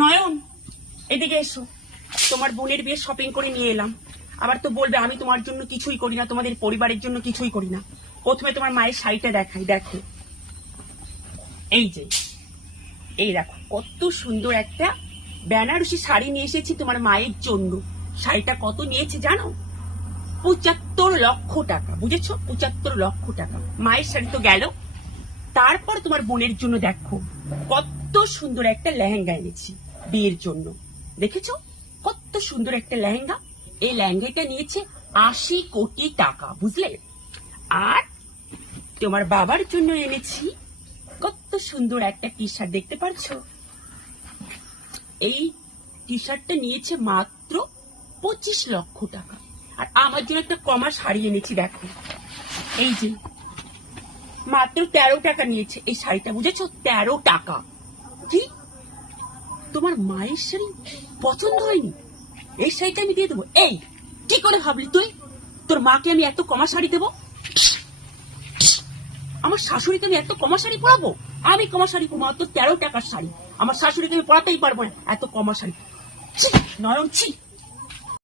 নয়ন, এদিকে এসো। তোমার বোনের বিয়ে শপিং করে নিয়ে এলাম। আবার তো বলবে আমি তোমার জন্য কিছুই করি না, তোমাদের পরিবারের জন্য কিছুই করি না। প্রথমে তোমার মায়ের শাড়িটা দেখাই, দেখো। এই যে, এই দেখো কত সুন্দর একটা বেনারসি শাড়ি নিয়ে এসেছি তোমার মায়ের জন্য। শাড়িটা কত নিয়েছে জানো? ৭৫ লক্ষ টাকা। বুঝেছো? ৭৫ লক্ষ টাকা। মায়ের শাড়ি তো গেল, তারপর তোমার বোনের জন্য দেখো কত সুন্দর একটা লেহেঙ্গা এনেছি বিয়ের জন্য। দেখেছো কত সুন্দর একটা লেহেঙ্গা? এই লেহেঙ্গাটা নিয়েছে ৮০ কোটি টাকা, বুঝলে? আর তোমার বাবার জন্য এনেছি কত সুন্দর একটা টি শার্ট, দেখতে পাচ্ছো? এই টি শার্টটা নিয়েছে মাত্র ২৫ লক্ষ টাকা। আর আমার জন্য একটা কমা শাড়ি এনেছি, দেখো। এই যে মাত্র ১৩ টাকা নিয়েছে এই শাড়িটা, বুঝেছো? ১৩ টাকা। কি তোমার মায়ের শাড়ি পছন্দ হয়নি? এই শাড়িটা আমি দিয়ে দেবো। এই কি করে ভাবলি তুই তোর মাকে আমি এত কমা শাড়ি দেবো? আমার শাশুড়িকে আমি এত কমা শাড়ি পরাবো? আমি কমা শাড়ি পরবো? মাত্র ১৩ টাকার শাড়ি। আমার শাশুড়িকে আমি পরাতেই পারবো না এত কমা শাড়ি। ছি নয়ন, ছি।